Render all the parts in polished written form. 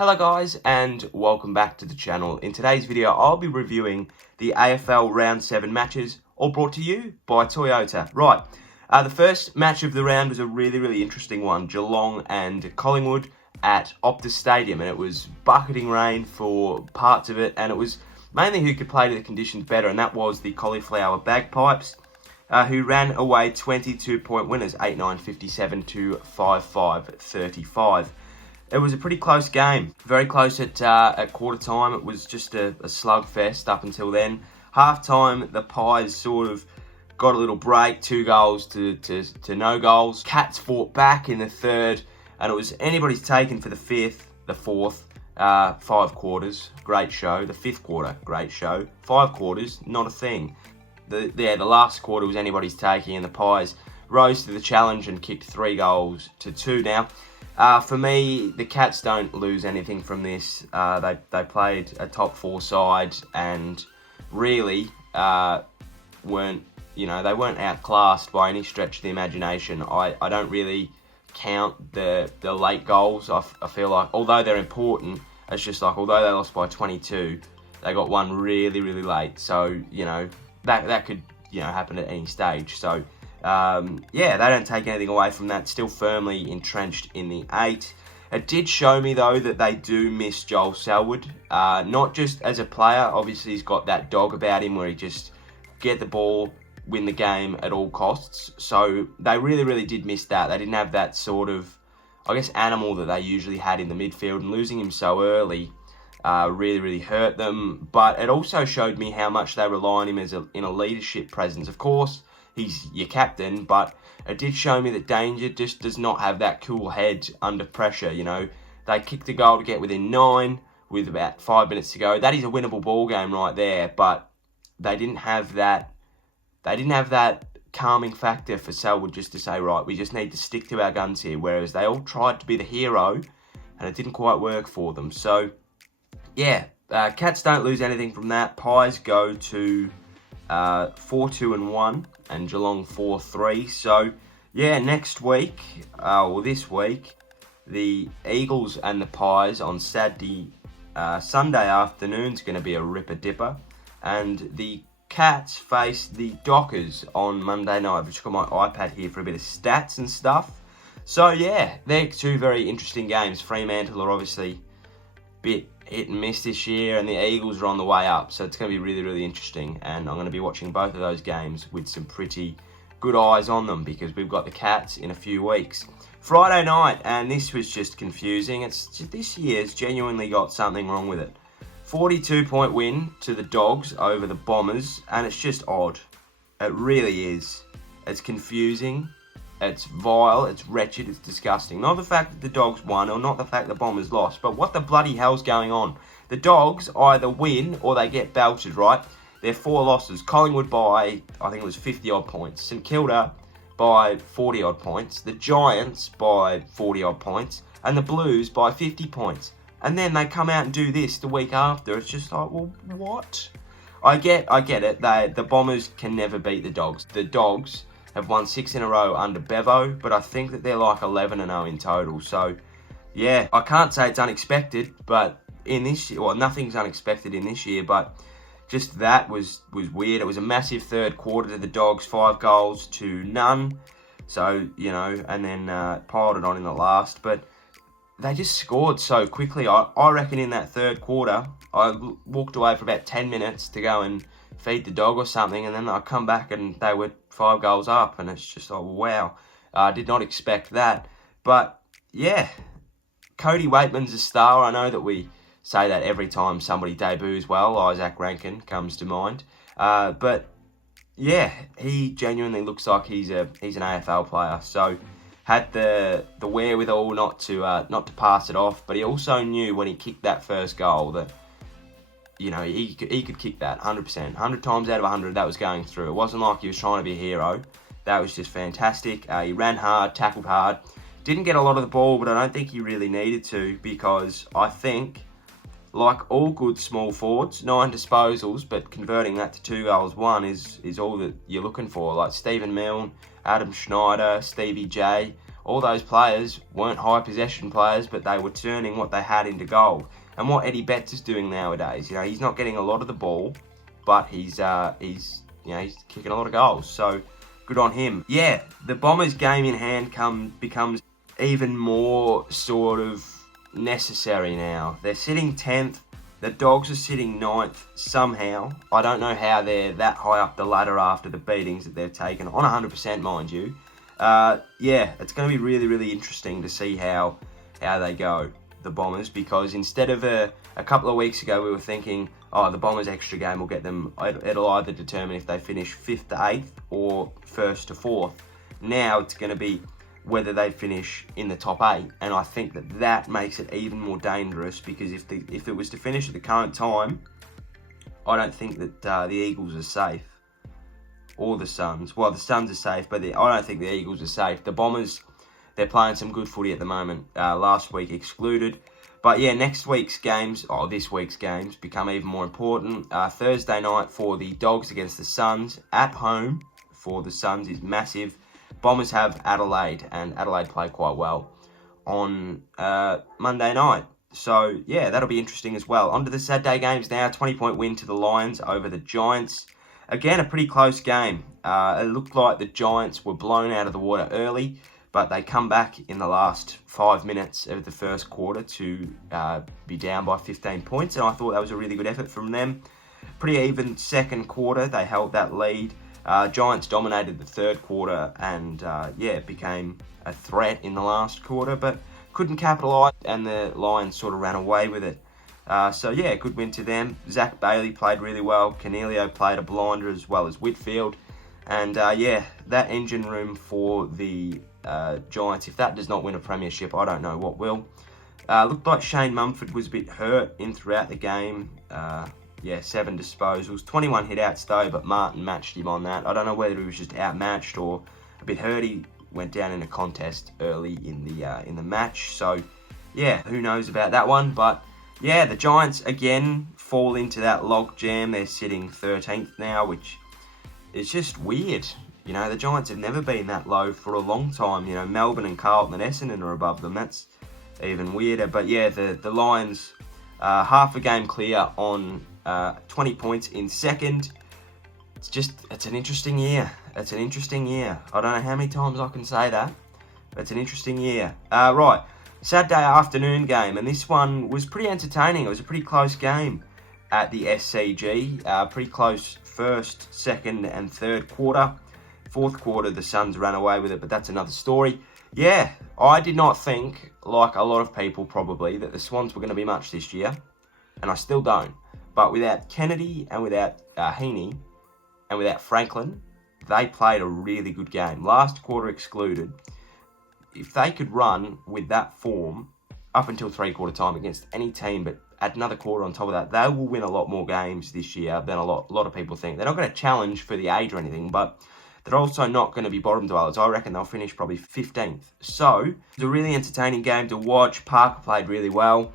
Hello guys and welcome back to the channel. In today's video I'll be reviewing the AFL Round 7 matches, all brought to you by Toyota. Right, the first match of the round was a really interesting one. Geelong and Collingwood at Optus Stadium, and it was bucketing rain for parts of it, and it was mainly who could play to the conditions better, and that was the Cauliflower Bagpipes, who ran away 22-point winners, 8-9-57 to 5-5-35. It was a pretty close game. Very close at quarter time. It was just a slugfest up until then. Half time, the Pies sort of got a little break, 2 goals to no goals. Cats fought back in the third, and it was anybody's taken for the fifth, the fourth, 5 quarters, great show. The fifth quarter, great show. 5 quarters, not a thing. The last quarter was anybody's taking, and the Pies rose to the challenge and kicked 3 goals to 2. Now, for me, the Cats don't lose anything from this. They played a top 4 side and really weren't outclassed by any stretch of the imagination. I don't really count the late goals. I feel like, although they're important, it's just like, although they lost by 22, they got one really late. So, that could, happen at any stage. So, they don't take anything away from that. Still firmly entrenched in the 8. It did show me, though, that they do miss Joel Selwood. Not just as a player. Obviously, he's got that dog about him where he just get the ball, win the game at all costs. So they really did miss that. They didn't have that sort of, animal that they usually had in the midfield. And losing him so early really hurt them. But it also showed me how much they rely on him in a leadership presence. Of course, he's your captain, but it did show me that Danger just does not have that cool head under pressure. They kicked a goal to get within 9 with about 5 minutes to go. That is a winnable ball game right there, but they didn't have that. They didn't have that calming factor for Selwood just to say, right, we just need to stick to our guns here. Whereas they all tried to be the hero, and it didn't quite work for them. So, yeah, Cats don't lose anything from that. Pies go to 4-2-1, and Geelong 4-3. So, yeah, next week, this week, the Eagles and the Pies on Sunday afternoon is going to be a ripper-dipper. And the Cats face the Dockers on Monday night. I've just got my iPad here for a bit of stats and stuff. So, yeah, they're 2 very interesting games. Fremantle are obviously a bit hit and miss this year, and the Eagles are on the way up, so it's going to be really interesting, and I'm going to be watching both of those games with some pretty good eyes on them, because we've got the Cats in a few weeks. Friday night, and this was just confusing. This year's genuinely got something wrong with it. 42-point win to the Dogs over the Bombers, and it's just odd. It really is. It's confusing. It's vile, it's wretched, it's disgusting. Not the fact that the Dogs won, or not the fact the Bombers lost, but what the bloody hell's going on? The Dogs either win or they get belted, right? They're 4 losses. Collingwood by, I think it was 50-odd points. St Kilda by 40-odd points. The Giants by 40-odd points. And the Blues by 50 points. And then they come out and do this the week after. It's just like, well, what? I get it. The Bombers can never beat the Dogs. The Dogs have won 6 in a row under Bevo, but I think that they're like 11-0 in total. So, yeah, I can't say it's unexpected, but in this year, well, nothing's unexpected in this year, but just that was weird. It was a massive third quarter to the Dogs, 5 goals to none. So, and then piled it on in the last, but they just scored so quickly. I reckon in that third quarter, I walked away for about 10 minutes to go and feed the dog or something, and then I come back and they were 5 goals up, and it's just like, wow, I did not expect that. But yeah, Cody Waitman's a star. I know that we say that every time somebody debuts well. Isaac Rankin comes to mind, but yeah, he genuinely looks like he's an AFL player. So had the wherewithal not to pass it off, but he also knew when he kicked that first goal that, he could kick that 100%. 100 times out of 100, that was going through. It wasn't like he was trying to be a hero. That was just fantastic. He ran hard, tackled hard. Didn't get a lot of the ball, but I don't think he really needed to, because I think, like all good small forwards, 9 disposals, but converting that to 2 goals, 1 is all that you're looking for. Like Stephen Milne, Adam Schneider, Stevie J, all those players weren't high possession players, but they were turning what they had into gold. And what Eddie Betts is doing nowadays, he's not getting a lot of the ball, but he's kicking a lot of goals. So good on him. Yeah, the Bombers' game in hand becomes even more sort of necessary now. They're sitting 10th. The Dogs are sitting 9th somehow. I don't know how they're that high up the ladder after the beatings that they've taken, on 100%, mind you. Yeah, it's going to be really, really interesting to see how they go, the Bombers, because instead of a couple of weeks ago, we were thinking, the Bombers' extra game will get them, it'll either determine if they finish 5th to 8th or 1st to 4th. Now it's going to be whether they finish in the top 8, and I think that makes it even more dangerous, because if it was to finish at the current time, I don't think that the Eagles are safe, or the Suns. Well, the Suns are safe, but I don't think the Eagles are safe. The Bombers, they're playing some good footy at the moment, last week excluded. But yeah, this week's games become even more important. Thursday night for the Dogs against the Suns at home for the Suns is massive. Bombers have Adelaide, and Adelaide play quite well on Monday night. So, yeah, that'll be interesting as well. On to the Saturday games now. 20-point win to the Lions over the Giants. Again, a pretty close game. It looked like the Giants were blown out of the water early, but they come back in the last 5 minutes of the first quarter to be down by 15 points, and I thought that was a really good effort from them. Pretty even second quarter. They held that lead. Giants dominated the third quarter and, it became a threat in the last quarter, but couldn't capitalise, and the Lions sort of ran away with it. Good win to them. Zach Bailey played really well. Cornelio played a blinder as well as Whitfield. And, that engine room for the Giants, if that does not win a premiership, I don't know what will. Looked like Shane Mumford was a bit hurt throughout the game. 7 disposals, 21 hit-outs though, but Martin matched him on that. I don't know whether he was just outmatched or a bit hurt. He went down in a contest early in the match, so yeah, who knows about that one. But yeah, the Giants again fall into that log jam. They're sitting 13th now, which is just weird. The Giants have never been that low for a long time. Melbourne and Carlton and Essendon are above them. That's even weirder. But yeah, the Lions half a game clear on 20 points in second. It's an interesting year. It's an interesting year. I don't know how many times I can say that. But it's an interesting year. Right, Saturday afternoon game, and this one was pretty entertaining. It was a pretty close game at the SCG. Pretty close first, second, and third quarter. Fourth quarter, the Suns ran away with it, but that's another story. Yeah, I did not think, like a lot of people probably, that the Swans were going to be much this year, and I still don't. But without Kennedy and without Heaney and without Franklin, they played a really good game. Last quarter excluded. If they could run with that form up until three-quarter time against any team, but add another quarter on top of that, they will win a lot more games this year than a lot of people think. They're not going to challenge for the 8 or anything, but they're also not going to be bottom dwellers. I reckon they'll finish probably 15th. So, it's a really entertaining game to watch. Parker played really well.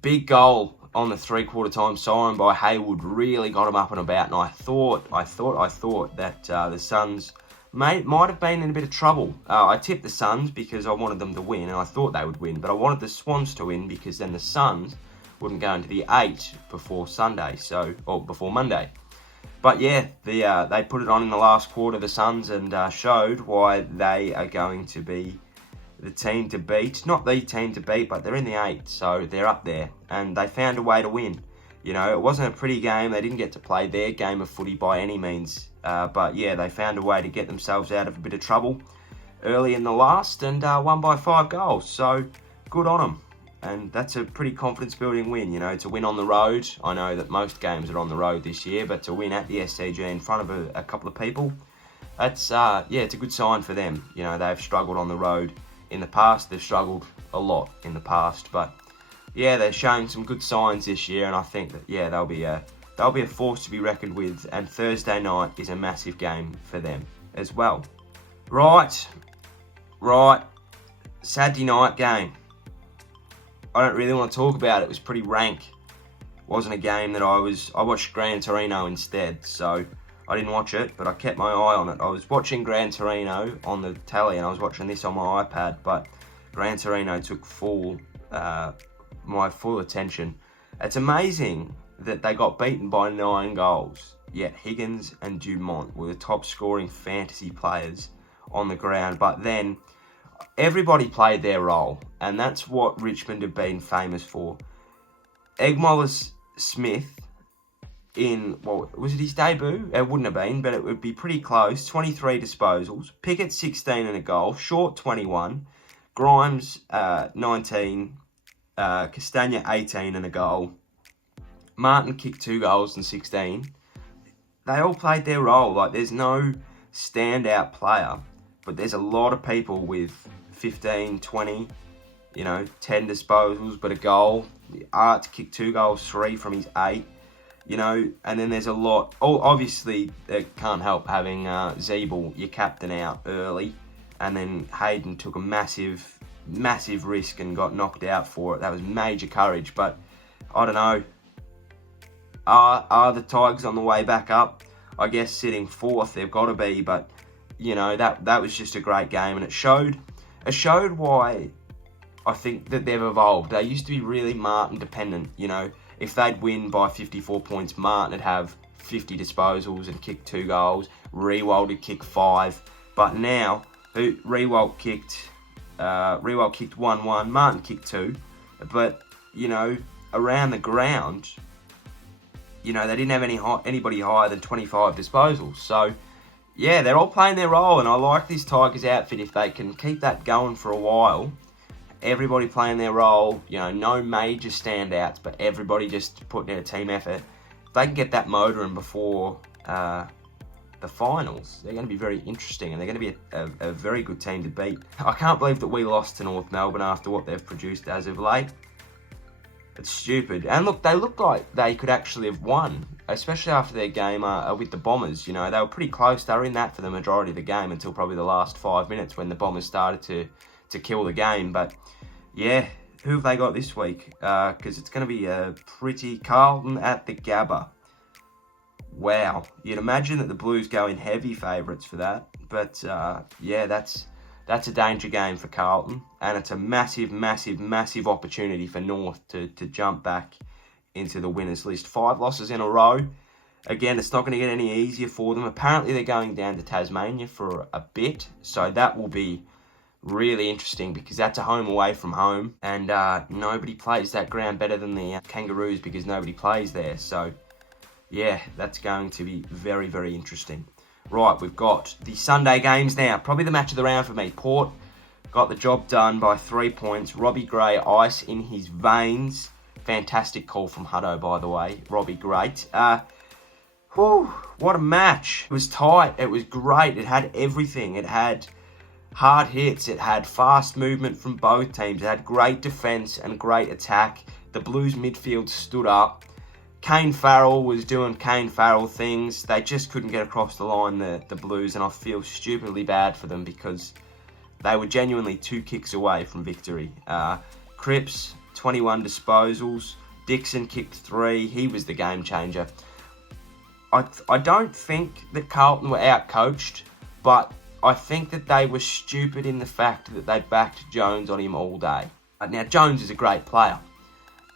Big goal on the three-quarter time siren by Haywood really got him up and about, and I thought that the Suns might have been in a bit of trouble. I tipped the Suns because I wanted them to win, and I thought they would win, but I wanted the Swans to win because then the Suns wouldn't go into the 8 before before Monday. But yeah, they put it on in the last quarter, the Suns, and showed why they are going to be the team to beat. Not the team to beat, but they're in the 8, so they're up there. And they found a way to win. It wasn't a pretty game. They didn't get to play their game of footy by any means. But yeah, they found a way to get themselves out of a bit of trouble early in the last and won by 5 goals. So good on them. And that's a pretty confidence-building win, to win on the road. I know that most games are on the road this year, but to win at the SCG in front of a couple of people, it's a good sign for them. They've struggled on the road in the past. They've struggled a lot in the past, but yeah, they're showing some good signs this year, and I think that they'll be a force to be reckoned with. And Thursday night is a massive game for them as well. Right, Saturday night game. I don't really want to talk about it. It was pretty rank. It wasn't a game that I watched Gran Torino instead. So I didn't watch it, but I kept my eye on it. I was watching Gran Torino on the telly, and I was watching this on my iPad, but Gran Torino took my full attention. It's amazing that they got beaten by 9 goals, yet Higgins and Dumont were the top scoring fantasy players on the ground. But then everybody played their role, and that's what Richmond have been famous for. Egg Smith, was it his debut? It wouldn't have been, but it would be pretty close. 23 disposals. Pickett, 16 and a goal. Short, 21. Grimes, 19. Castagna, 18 and a goal. Martin kicked 2 goals and 16. They all played their role. Like, there's no standout player, but there's a lot of people with 15, 20, 10 disposals, but a goal. Arts kicked 2 goals, 3 from his 8. And then there's a lot. Oh, obviously, they can't help having Zeeble, your captain, out early. And then Hayden took a massive risk and got knocked out for it. That was major courage. But I don't know. Are the Tigers on the way back up? I guess sitting 4th, they've got to be. But, that was just a great game. And it showed why I think that they've evolved. They used to be really Martin dependent, If they'd win by 54 points, Martin would have 50 disposals and kick 2 goals. Riewoldt would kick 5. But now, Riewoldt kicked 1-1. Martin kicked 2. But, around the ground, they didn't have anybody higher than 25 disposals. So, yeah, they're all playing their role. And I like this Tigers outfit if they can keep that going for a while. Everybody playing their role, no major standouts, but everybody just putting in a team effort. If they can get that motoring before the finals, they're going to be very interesting, and they're going to be a very good team to beat. I can't believe that we lost to North Melbourne after what they've produced as of late. It's stupid. And look, they looked like they could actually have won, especially after their game with the Bombers. They were pretty close. They were in that for the majority of the game until probably the last 5 minutes when the Bombers started to kill the game. But yeah, who have they got this week? Because it's going to be a pretty Carlton at the Gabba. Wow, you'd imagine that the Blues go in heavy favourites for that. But yeah, that's a danger game for Carlton, and it's a massive opportunity for North to jump back into the winners list. 5 losses in a row. Again, it's not going to get any easier for them. Apparently, they're going down to Tasmania for a bit, so that will be really interesting because that's a home away from home, and nobody plays that ground better than the Kangaroos because nobody plays there. So, yeah, that's going to be very interesting. Right, we've got the Sunday games now. Probably the match of the round for me. Port got the job done by 3 points. Robbie Gray, ice in his veins. Fantastic call from Hutto, by the way. Robbie, great. What a match. It was tight. It was great. It had everything. It had hard hits. It had fast movement from both teams. It had great defence and great attack. The Blues midfield stood up. Kane Farrell was doing Kane Farrell things. They just couldn't get across the line, the Blues, and I feel stupidly bad for them because they were genuinely 2 kicks away from victory. Cripps, 21 disposals. Dixon kicked 3. He was the game changer. I don't think that Carlton were out-coached, but I think that they were stupid in the fact that they backed Jones on him all day. Now, Jones is a great player,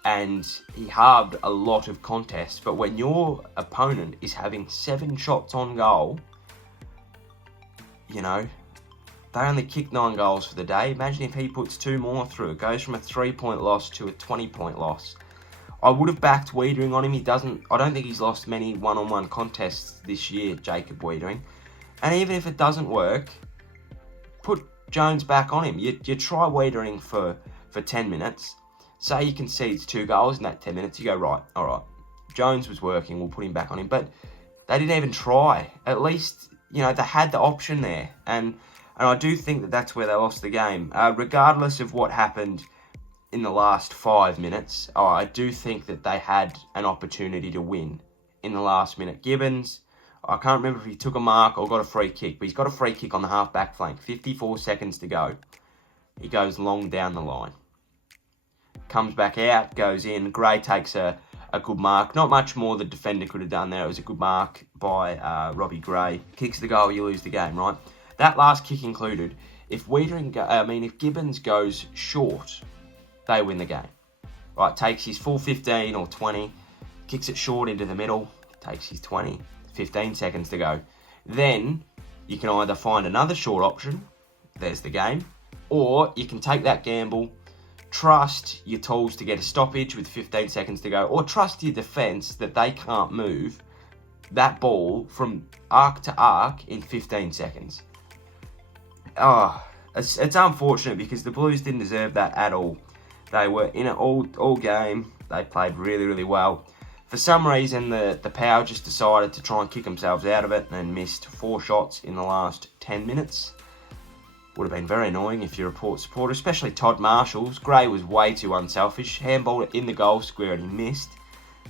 and he halved a lot of contests, but when your opponent is having 7 shots on goal, they only kicked 9 goals for the day. Imagine if he puts 2 more through. It goes from a 3-point loss to a 20-point loss. I would have backed Wiedering on him. I don't think he's lost many one-on-one contests this year, Jacob Wiedering. And even if it doesn't work, put Jones back on him. You try Wiedering for 10 minutes. Say he concedes 2 goals in that 10 minutes, you go, right, all right, Jones was working, we'll put him back on him. But they didn't even try. At least, they had the option there. And I do think that that's where they lost the game. Regardless of what happened in the last 5 minutes, I do think that they had an opportunity to win in the last minute. Gibbons, I can't remember if he took a mark or got a free kick, but he's got a free kick on the half-back flank. 54 seconds to go. He goes long down the line. Comes back out, goes in. Gray takes a a good mark. Not much more the defender could have done there. It was a good mark by Robbie Gray. Kicks the goal, you lose the game, right? That last kick included, if Gibbons goes short, they win the game. Right, takes his full 15 or 20, kicks it short into the middle, takes his 20, 15 seconds to go. Then you can either find another short option, there's the game, or you can take that gamble, trust your tools to get a stoppage with 15 seconds to go, or trust your defence that they can't move that ball from arc to arc in 15 seconds. It's unfortunate because the Blues didn't deserve that at all. They were in it all game. They played really, really well. For some reason, the Power just decided to try and kick themselves out of it and missed 4 shots in the last 10 minutes. Would have been very annoying if you're a Port supporter, especially Todd Marshall's. Gray was way too unselfish. Handballed it in the goal square and he missed.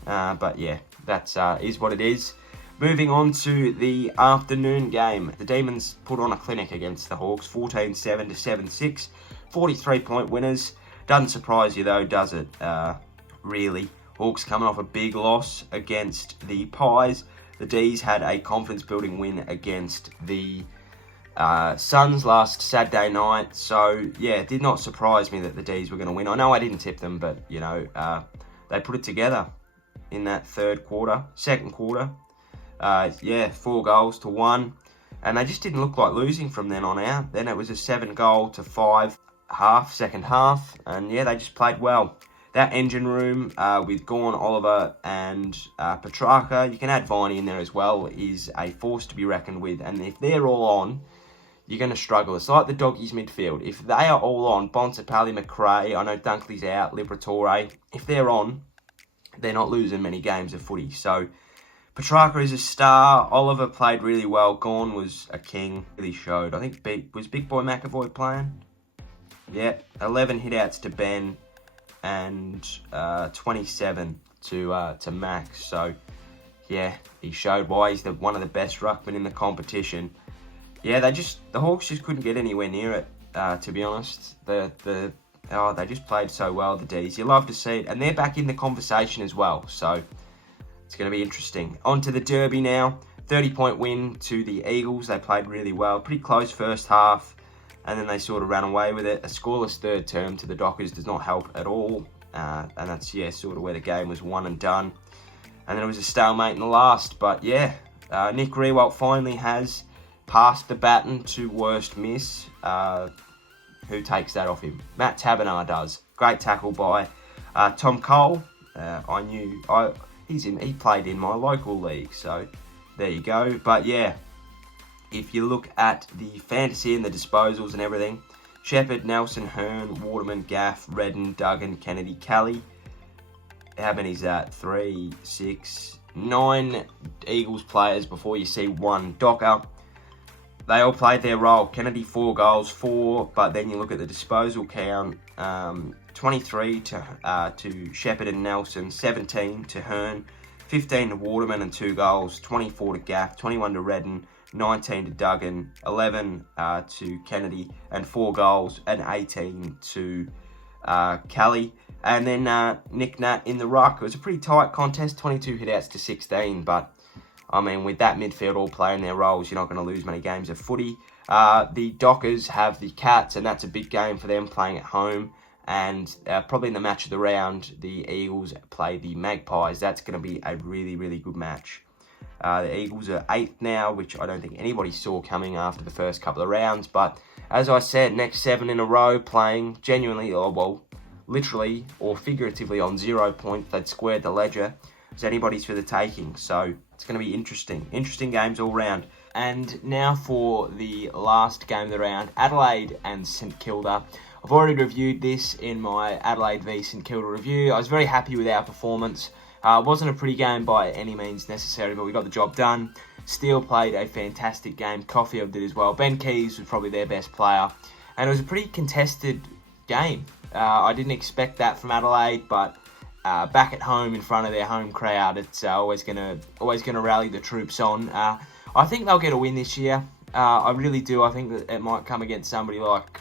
But yeah, that is what it is. Moving on to the afternoon game. The Demons put on a clinic against the Hawks, 14-7 to 7-6. 43-point winners. Doesn't surprise you though, does it? Really. Hawks coming off a big loss against the Pies. The D's had a confidence-building win against the Suns last Saturday night. So, yeah, it did not surprise me that the D's were going to win. I know I didn't tip them, but, you know, they put it together in that second quarter. 4 goals to 1. And they just didn't look like losing from then on out. Then it was a 7-5 second half. And, yeah, they just played well. That engine room with Gawn, Oliver and Petrarca, you can add Viney in there as well, is a force to be reckoned with. And if they're all on, you're going to struggle. It's like the Doggies midfield. If they are all on, Bontempelli, McRae, I know Dunkley's out, Liberatore, if they're on, they're not losing many games of footy. So Petrarca is a star. Oliver played really well. Gawn was a king. Really showed. I think was Big Boy McAvoy playing? Yeah, 11 hitouts to Ben and 27 to Max. So yeah, he showed why he's one of the best ruckmen in the competition. Yeah, the Hawks just couldn't get anywhere near it. To be honest, they just played so well. The D's, you love to see it, and they're back in the conversation as well. So it's going to be interesting. On to the Derby now. 30-point win to the Eagles. They played really well. Pretty close first half, and then they sort of ran away with it. A scoreless third term to the Dockers does not help at all, and that's sort of where the game was won and done. And then it was a stalemate in the last. But yeah, Nick Riewoldt finally has passed the baton to worst miss. Who takes that off him? Matt Taberner does. Great tackle by Tom Cole. He played in my local league, so there you go. But yeah, if you look at the fantasy and the disposals and everything, Shepherd, Nelson, Hearn, Waterman, Gaff, Redden, Duggan, Kennedy, Kelly. How many's that? 3, 6, 9 Eagles players before you see 1 Docker. They all played their role. Kennedy 4 goals, 4, but then you look at the disposal count, 23 to Shepherd and Nelson, 17 to Hearn, 15 to Waterman and 2 goals, 24 to Gaff, 21 to Redden, 19 to Duggan, 11 to Kennedy and 4 goals, and 18 to Kelly. And then Nick Nat in the ruck. It was a pretty tight contest, 22 hitouts to 16, but I mean, with that midfield all playing their roles, you're not going to lose many games of footy. The Dockers have the Cats, and that's a big game for them playing at home. And probably in the match of the round, the Eagles play the Magpies. That's going to be a really, really good match. The Eagles are 8th now, which I don't think anybody saw coming after the first couple of rounds. But as I said, next 7 in a row playing genuinely, literally or figuratively on 0 points. They'd squared the ledger. It's anybody's for the taking. So it's going to be interesting. Interesting games all round. And now for the last game of the round, Adelaide and St Kilda. I've already reviewed this in my Adelaide v St Kilda review. I was very happy with our performance. It wasn't a pretty game by any means necessary, but we got the job done. Steele played a fantastic game. Caulfield did as well. Ben Keys was probably their best player. And it was a pretty contested game. I didn't expect that from Adelaide, but back at home in front of their home crowd, it's always gonna rally the troops on. I think they'll get a win this year. I really do. I think that it might come against somebody like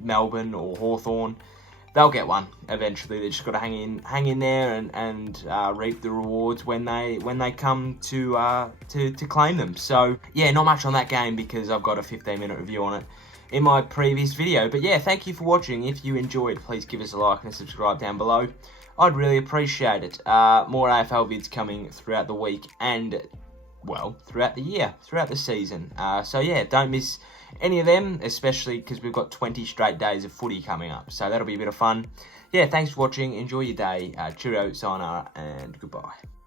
Melbourne or Hawthorn. they'll get one eventually. They just got to hang in there and reap the rewards when they come to claim them. So yeah, not much on that game because I've got a 15-minute review on it in my previous video. But yeah, thank you for watching. If you enjoyed, please give us a like and a subscribe down below. I'd really appreciate it. More AFL vids coming throughout the week and, well, throughout the year, throughout the season. So yeah, don't miss any of them, especially because we've got 20 straight days of footy coming up. So that'll be a bit of fun. Yeah, thanks for watching. Enjoy your day. Cheerio, sayonara, and goodbye.